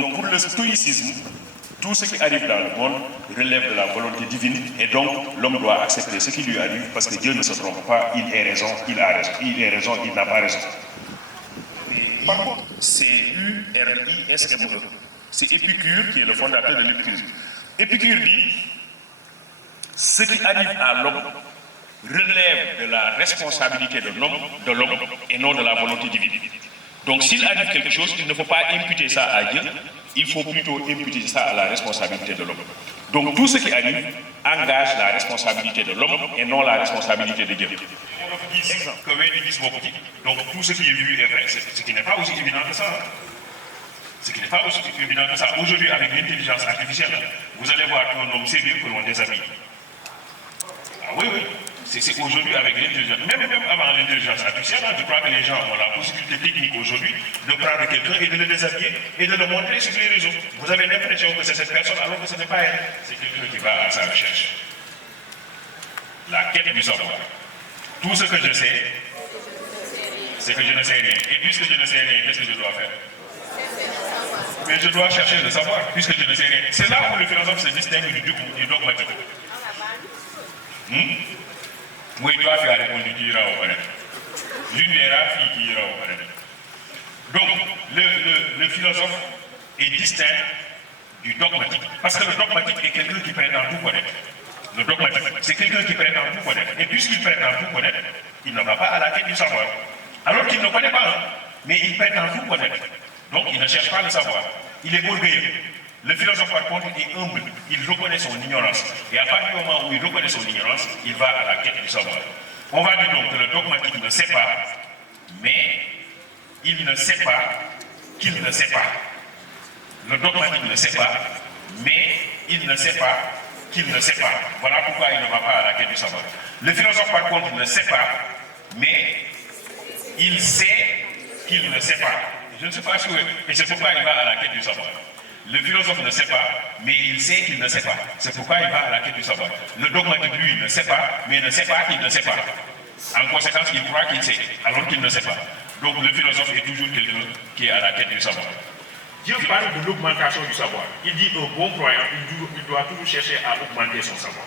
Donc pour le stoïcisme, tout ce qui arrive dans le monde relève de la volonté divine et donc l'homme doit accepter ce qui lui arrive parce que Dieu ne se trompe pas, il a raison, il a raison, il a raison, il n'a pas raison. Par contre, c'est URISME, c'est Épicure qui est le fondateur de l'épicurisme. Épicure dit, ce qui arrive à l'homme relève de la responsabilité de l'homme et non de la volonté divine. Donc s'il arrive quelque chose, il ne faut pas imputer ça à Dieu, il faut plutôt imputer ça à la responsabilité de l'homme. Donc tout ce qui arrive engage la responsabilité de l'homme et non la responsabilité de Dieu. Donc tout ce qui est vu est vrai, ce qui n'est pas aussi évident que ça. Ce qui n'est pas aussi évident que ça. Aujourd'hui, avec l'intelligence artificielle, vous allez voir un homme sérieux que l'on déshabille. Ah oui, oui. C'est aujourd'hui avec l'intelligence. Même avant l'intelligence artificielle, je crois que les gens ont la possibilité technique aujourd'hui de prendre quelqu'un et de le déshabiller et de le montrer sur les réseaux. Vous avez l'impression que c'est cette personne alors que ce n'est pas elle. C'est quelqu'un qui va à sa recherche. La quête du savoir. Tout ce que je sais, c'est que je ne sais rien. Et puisque je ne sais rien, qu'est-ce que je dois faire? Mais je dois chercher le savoir, puisque je ne sais rien. C'est là où le philosophe se distingue du dogmatique. Moi, je dois faire répondre qui ira au palais. L'une des rares filles qui ira au palais. Donc, le philosophe est distinct du dogmatique. Parce que le dogmatique est quelqu'un qui prétend tout connaître. Le dogmatique, c'est quelqu'un qui prétend tout connaître. Et puisqu'il prétend tout connaître, il ne va pas à la quête du savoir. Alors qu'il ne connaît pas, mais il prétend tout connaître. Donc, il ne cherche pas le savoir. Il est orgueilleux. Le philosophe, par contre, est humble. Il reconnaît son ignorance. Et à partir du moment où il reconnaît son ignorance, il va à la quête du savoir. On va dire donc que le dogmatique ne sait pas, mais il ne sait pas qu'il ne sait pas. Le dogmatique ne sait pas, mais il ne sait pas qu'il ne sait pas. Voilà pourquoi il ne va pas à la quête du savoir. Le philosophe, par contre, ne sait pas, mais il sait qu'il ne sait pas. Je ne sais pas si vous... Et c'est pourquoi il va à la quête du savoir. Le philosophe ne sait pas, mais il sait qu'il ne sait pas. C'est pourquoi il va à la quête du savoir. Le dogmatique, lui, ne sait pas, mais ne sait pas qu'il ne sait pas. En conséquence, il croit qu'il sait, alors qu'il ne sait pas. Donc le philosophe est toujours quelqu'un qui est à la quête du savoir. Dieu parle de l'augmentation du savoir. Il dit un bon croyant, il doit toujours chercher à augmenter son savoir.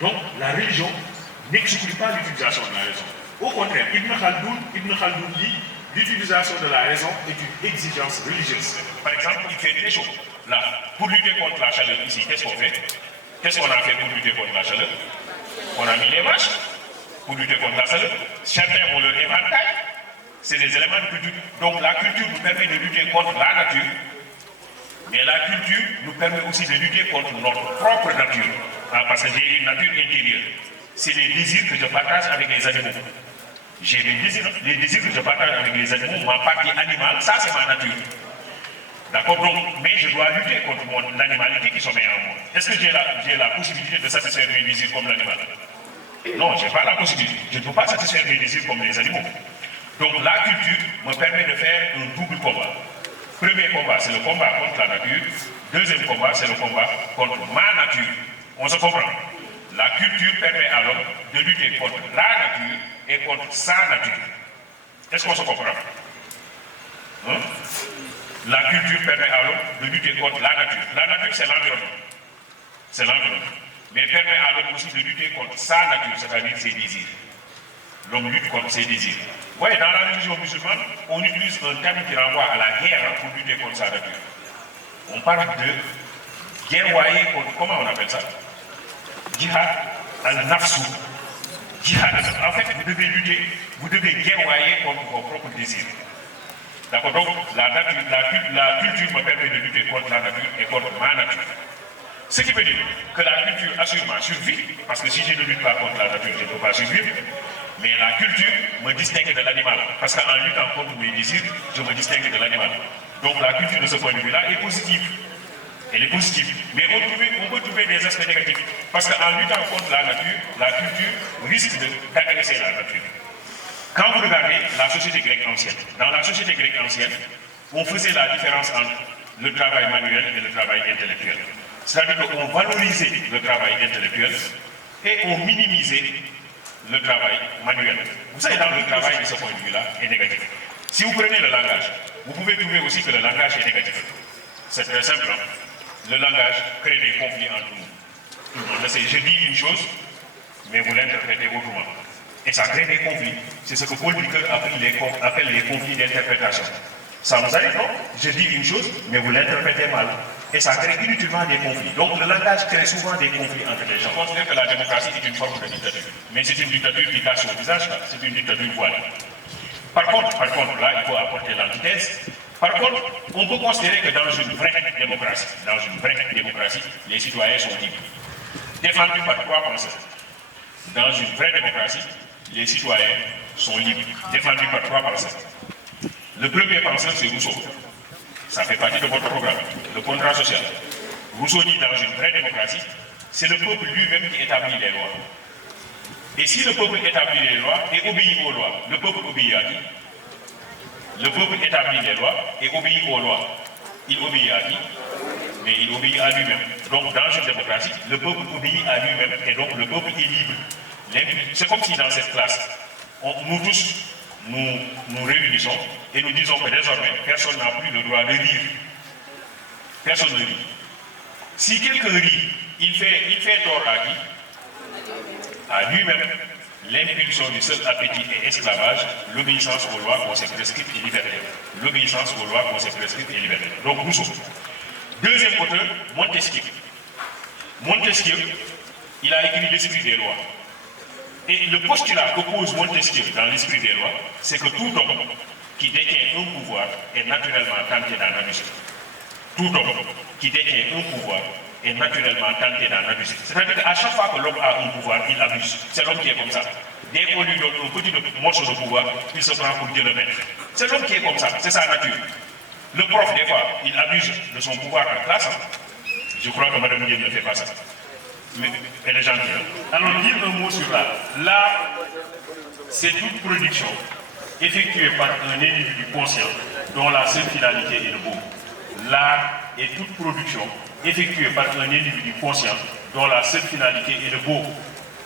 Donc la religion n'exclut pas l'utilisation de la raison. Au contraire, Ibn Khaldoun dit l'utilisation de la raison est une exigence religieuse. Par exemple, il fait très chaud. Là, pour lutter contre la chaleur ici, qu'est-ce qu'on fait? Qu'est-ce qu'on a fait pour lutter contre la chaleur? On a mis les vaches pour lutter contre la chaleur. Certains ont leur éventail. C'est des éléments de culture. Donc la culture nous permet de lutter contre la nature. Mais la culture nous permet aussi de lutter contre notre propre nature. Parce que j'ai une nature intérieure. C'est les désirs que je partage avec les animaux. J'ai les désirs que je partage avec les animaux, ma partie animale, ça c'est ma nature. D'accord? Donc, mais je dois lutter contre l'animalité qui sommeille en moi. Est-ce que j'ai la possibilité de satisfaire mes désirs comme l'animal? Non, je n'ai pas la possibilité. Je ne peux pas satisfaire mes désirs comme les animaux. Donc la culture me permet de faire un double combat. Premier combat, c'est le combat contre la nature. Deuxième combat, c'est le combat contre ma nature. On se comprend? La culture permet à l'homme de lutter contre la nature et contre sa nature. Est-ce qu'on se comprend? Hein? La culture permet à l'homme de lutter contre la nature. La nature, c'est l'environnement. C'est l'environnement. Mais permet à l'homme aussi de lutter contre sa nature, c'est-à-dire ses désirs. L'homme lutte contre ses désirs. Oui, dans la religion musulmane, on utilise un terme qui renvoie à la guerre pour lutter contre sa nature. On parle de guerroyer contre, comment on appelle ça? Jihad al-nafsu. Jihad, en fait, vous devez lutter, vous devez guerroyer contre vos propres désirs. D'accord? Donc, la culture me permet de lutter contre la nature et contre ma nature. Ce qui veut dire que la culture assure ma survie, parce que si je ne lutte pas contre la nature, je ne peux pas survivre. Mais la culture me distingue de l'animal, parce qu'en luttant contre mes désirs, je me distingue de l'animal. Donc la culture de ce point de vue-là est positive. Elle est positive. Mais on peut trouver des aspects négatifs. Parce qu'en luttant contre la culture risque d'agresser la nature. Quand vous regardez la société grecque ancienne, dans la société grecque ancienne, on faisait la différence entre le travail manuel et le travail intellectuel. C'est-à-dire qu'on valorisait le travail intellectuel et on minimisait le travail manuel. Vous savez, dans le travail de ce point de vue-là est négatif. Si vous prenez le langage, vous pouvez trouver aussi que le langage est négatif. C'est très simple. Hein? Le langage crée des conflits entre nous. Tout le monde le sait. Je dis une chose, mais vous l'interprétez autrement. Et ça crée des conflits. C'est ce que Paul Ricoeur appelle les conflits d'interprétation. Ça nous arrive, non? Je dis une chose, mais vous l'interprétez mal. Et ça crée inutilement des conflits. Donc le langage crée souvent des conflits entre les gens. Je considère que la démocratie est une forme de dictature. Mais c'est une dictature qui cache son visage, c'est une dictature voilée. Par contre, là, il faut apporter l'antithèse. Par contre, on peut considérer que dans une vraie démocratie, les citoyens sont libres. Défendus par trois penseurs. Dans une vraie démocratie, les citoyens sont libres. Défendus par trois penseurs. Le premier penseur, c'est Rousseau. Ça fait partie de votre programme, le contrat social. Rousseau dit dans une vraie démocratie, c'est le peuple lui-même qui établit les lois. Et si le peuple établit les lois et obéit aux lois, le peuple obéit à qui? Le peuple établit les lois et obéit aux lois. Il obéit à qui? Mais il obéit à lui-même. Donc dans une démocratie, le peuple obéit à lui-même et donc le peuple est libre. C'est comme si dans cette classe, nous tous, nous réunissons et nous disons que désormais, personne n'a plus le droit de rire. Personne ne rit. Si quelqu'un rit, il fait tort à qui? À lui-même. L'impulsion du seul appétit et esclavage, l'obéissance aux lois qu'on s'est prescrites et libertaires. L'obéissance aux lois qu'on s'est prescrites et libertaires. Donc Rousseau. Deuxième auteur, Montesquieu. Montesquieu, il a écrit l'esprit des lois. Et le postulat que pose Montesquieu dans l'esprit des lois, c'est que tout homme qui détient un pouvoir est naturellement tenté d'en abuser. Tout homme qui détient un pouvoir est naturellement tenté d'en abuser. C'est-à-dire qu'à chaque fois que l'homme a un pouvoir, il abuse. C'est l'homme qui est comme ça. Dès qu'on lui donne un petit morceau de pouvoir, il se prend pour Dieu le maître. C'est l'homme qui est comme ça, c'est sa nature. Le prof, des fois, il abuse de son pouvoir en classe. Hein. Je crois que Mme Ndiaye ne fait pas ça. Mais elle est gentille. Hein. Alors, dire un mot sur l'art. L'art, c'est toute production effectuée par un individu conscient dont la seule finalité est le beau. L'art est toute production effectuée par un individu conscient dont la seule finalité est le beau.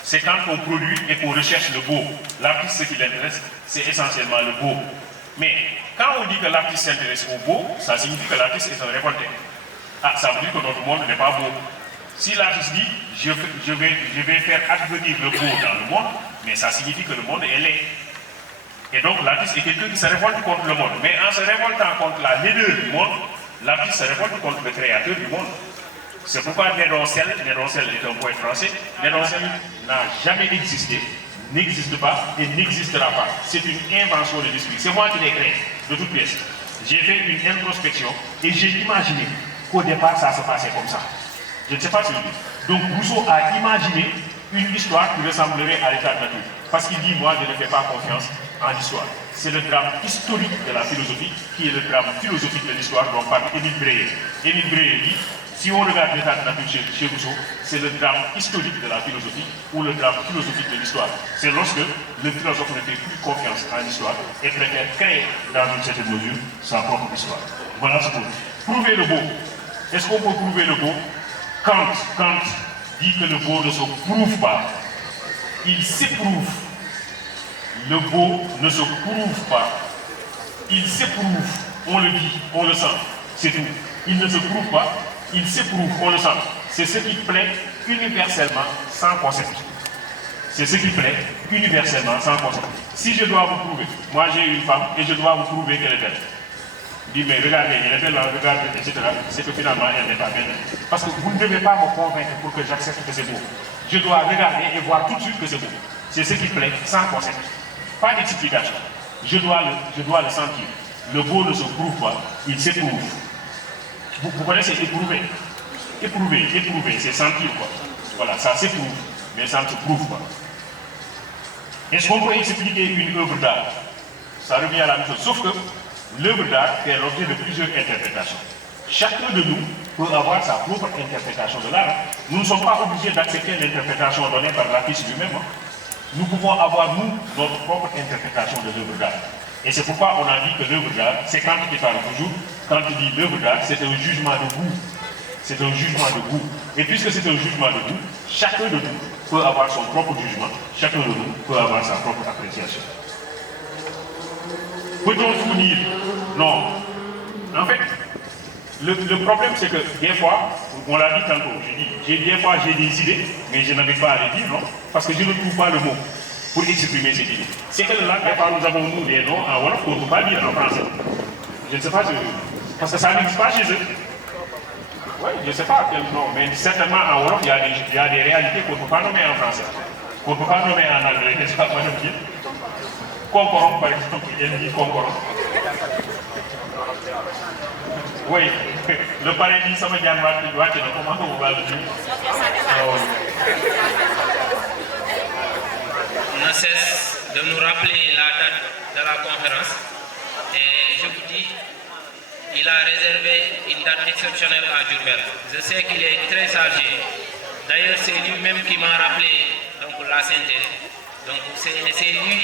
C'est quand on produit et qu'on recherche le beau. L'artiste, ce qui l'intéresse, c'est essentiellement le beau. Mais quand on dit que l'artiste s'intéresse au beau, ça signifie que l'artiste est un révolté. Ah, ça veut dire que notre monde n'est pas beau. Si l'artiste dit je vais faire advenir le beau dans le monde, mais ça signifie que le monde est laid. Et donc l'artiste est quelqu'un qui se révolte contre le monde. Mais en se révoltant contre la laideur du monde, l'artiste se révolte contre le créateur du monde. C'est pourquoi Nédoncel est un poète français, Nédoncel n'a jamais existé, n'existe pas et n'existera pas. C'est une invention de l'esprit. C'est moi qui l'ai créé, de toute pièce. J'ai fait une introspection et j'ai imaginé qu'au départ ça se passait comme ça. Je ne sais pas si vous dites. Donc Rousseau a imaginé une histoire qui ressemblerait à l'état de nature. Parce qu'il dit, moi je ne fais pas confiance en l'histoire. C'est le drame historique de la philosophie qui est le drame philosophique de l'histoire dont parle Émile Breyer. Émile Breyer dit, si on regarde l'état de nature chez Rousseau, c'est le drame historique de la philosophie ou le drame philosophique de l'histoire. C'est lorsque le philosophe ne fait plus confiance en l'histoire et préfère créer dans une certaine mesure sa propre histoire. Voilà ce qu'on dit. Prouver le beau. Est-ce qu'on peut prouver le beau? Kant dit que le beau ne se prouve pas, il s'éprouve. Le beau ne se prouve pas, il s'éprouve. On le dit, on le sent, c'est tout. Il ne se prouve pas, il s'éprouve, on le sent. C'est ce qui plaît universellement sans concept. C'est ce qui plaît universellement sans concept. Si je dois vous prouver, moi j'ai une femme et je dois vous prouver qu'elle est belle. Je dis, mais regardez, elle est belle, regardez, etc. C'est que finalement, elle n'est pas belle. Parce que vous ne devez pas me convaincre pour que j'accepte que c'est beau. Je dois regarder et voir tout de suite que c'est beau. C'est ce qui plaît, sans concept. Pas d'explication. Je dois le sentir. Le beau ne se prouve pas, il s'éprouve. Vous connaissez éprouver? Éprouver, c'est sentir quoi. Voilà, ça s'éprouve, mais ça ne se prouve pas. Est-ce qu'on peut expliquer une œuvre d'art? Ça revient à la même chose, sauf que l'œuvre d'art fait l'objet de plusieurs interprétations. Chacun de nous peut avoir sa propre interprétation de l'art. Nous ne sommes pas obligés d'accepter l'interprétation donnée par l'artiste lui-même. Nous pouvons avoir, nous, notre propre interprétation de l'œuvre d'art. Et c'est pourquoi on a dit que l'œuvre d'art, c'est Kant qui parle toujours, quand il dit l'œuvre d'art, c'est un jugement de goût. C'est un jugement de goût. Et puisque c'est un jugement de goût, chacun de nous peut avoir son propre jugement, chacun de nous peut avoir sa propre appréciation. Peut-on fournir? Non. En fait, Le problème, c'est que des fois, on l'a dit tantôt, des fois j'ai des idées, mais je n'arrive pas à les dire, non? Parce que je ne trouve pas le mot pour exprimer ces idées. C'est que là, des fois, nous avons nous des noms en Wolof qu'on ne peut pas dire en français. Je ne sais pas, parce que ça n'existe pas chez eux. Oui, je ne sais pas quel nom, mais certainement en Wolof, il y a des réalités qu'on ne peut pas nommer en français, qu'on ne peut pas nommer en anglais, n'est-ce pas, madame Dieu? Concoron, par exemple, il dit Concoron. Oui, le paradis, ça me dit comment on va le dire? Ne cesse de nous rappeler la date de la conférence et je vous dis, il a réservé une date exceptionnelle à Diourbel. Je sais qu'il est très chargé. D'ailleurs, c'est lui-même qui m'a rappelé donc, la synthèse. Donc c'est lui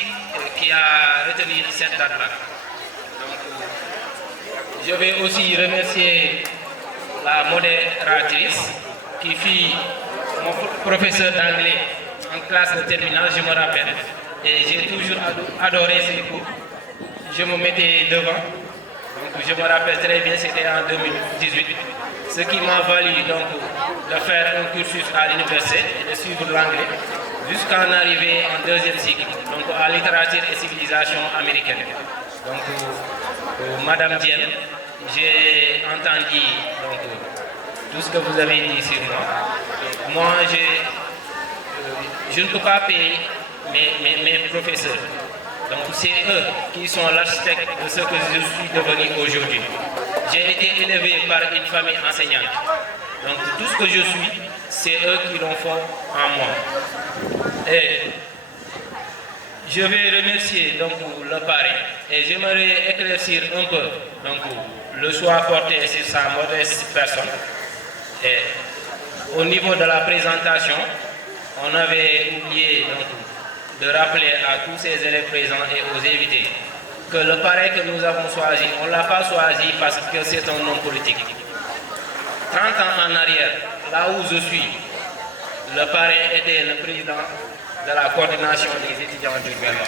qui a retenu cette date-là. Je vais aussi remercier la modératrice qui fut mon professeur d'anglais en classe de terminale, je me rappelle. Et j'ai toujours adoré ses cours. Je me mettais devant. Donc je me rappelle très bien, c'était en 2018. Ce qui m'a valu donc de faire un cursus à l'université et de suivre l'anglais jusqu'à en arriver en deuxième cycle, donc à littérature et civilisation américaine. Donc Madame Diène, j'ai entendu donc, tout ce que vous avez dit sur moi. Donc, moi, je ne peux pas payer mes professeurs. Donc c'est eux qui sont l'architecte de ce que je suis devenu aujourd'hui. J'ai été élevé par une famille enseignante. Donc tout ce que je suis, c'est eux qui l'ont fait en moi. Et je vais remercier donc le parrain et j'aimerais éclaircir un peu donc, le choix porté sur sa modeste personne. Et au niveau de la présentation, on avait oublié donc, de rappeler à tous ces élèves présents et aux invités que le parrain que nous avons choisi, on ne l'a pas choisi parce que c'est un homme politique. 30 ans en arrière, là où je suis, le parrain était le président de la coordination des étudiants du gouvernement.